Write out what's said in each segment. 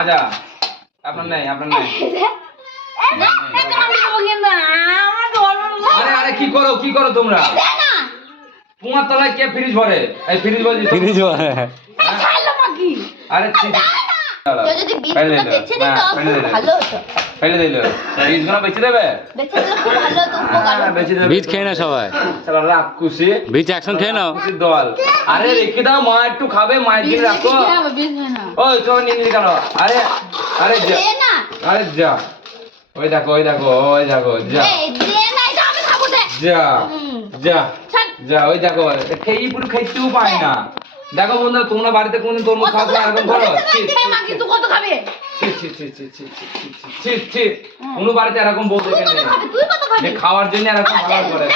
মাজা আপনার নাই আপনার নাই। আরে আরে কি করো কি করো তোমরা? তোমার তলায় কে ফ্রিজ ভরে? এই ফ্রিজ ভরে ফ্রিজ ভরে। আরে ছি। কেউ যদি বীজ ফেলে বেছে দিত হ্যাঁ, খুব ভালো হতো। ফেলে দিল। ফ্রিজগুলো দেবে? বেছে দিলে খুব ভালো হতো উপকার হ্যাঁ, হতো। বীজ খেয়ে না সবাই। শালা রাগ খুশি বীজ একসঙ্গে খেয়ে নাও। খুশির দল। আরে রেখে দাও মা একটু খাবে মায়ের দিকে রাখো। ওই তোমার নিয়ে নিলি কেন? আরে আরে যা। আরে যা। ওই দেখো ওই দেখো ওই দেখো যা। এই দে না এটা আমি খাব দে। যা যা। যা ওই দেখো খেয়ে পুরো খাইতেও পায় না। দেখো বন্ধু তোমরা বাড়িতে কোনদিন তরমুজ খাওয়া এরকম করো খাবে কোনো বাড়িতে এরকম বউ দেখে খাওয়ার জন্য এরকম খাবার করে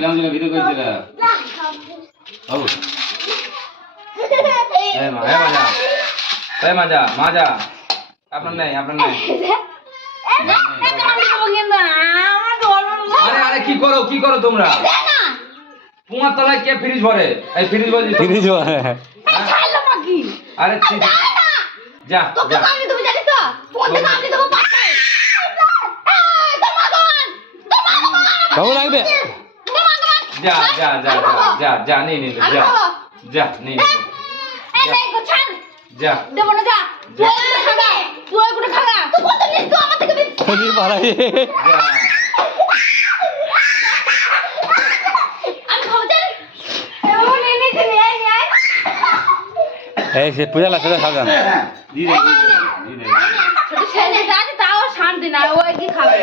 দিলাম বাবু হ্যাঁ হ্যাঁ এই মাজা, মাজা। আপনার নাই, আপনার নাই। আরে আরে কি করো কি করো তোমরা তোমার তলায় কে ফ্রিজ ভরে এই ফ্রিজ ভরে? ফ্রিজ হ্যাঁ? আরে। যা যা বাবু লাগবে যা যা যা যা যা যা নিয়ে নিলে যা যা নিয়ে নিলে যা। দেব না যা। তুই ওইগুলো খাগা। তুই ওইগুলো খাগা? তুই কত নিস তুই আমার থেকে বেশি খনি বাড়াই এই সে পূজা লাগছে সাবধান ধীরে ধীরে ধীরে ছেলে যা তাও শান্তি না ওই কি খাবে?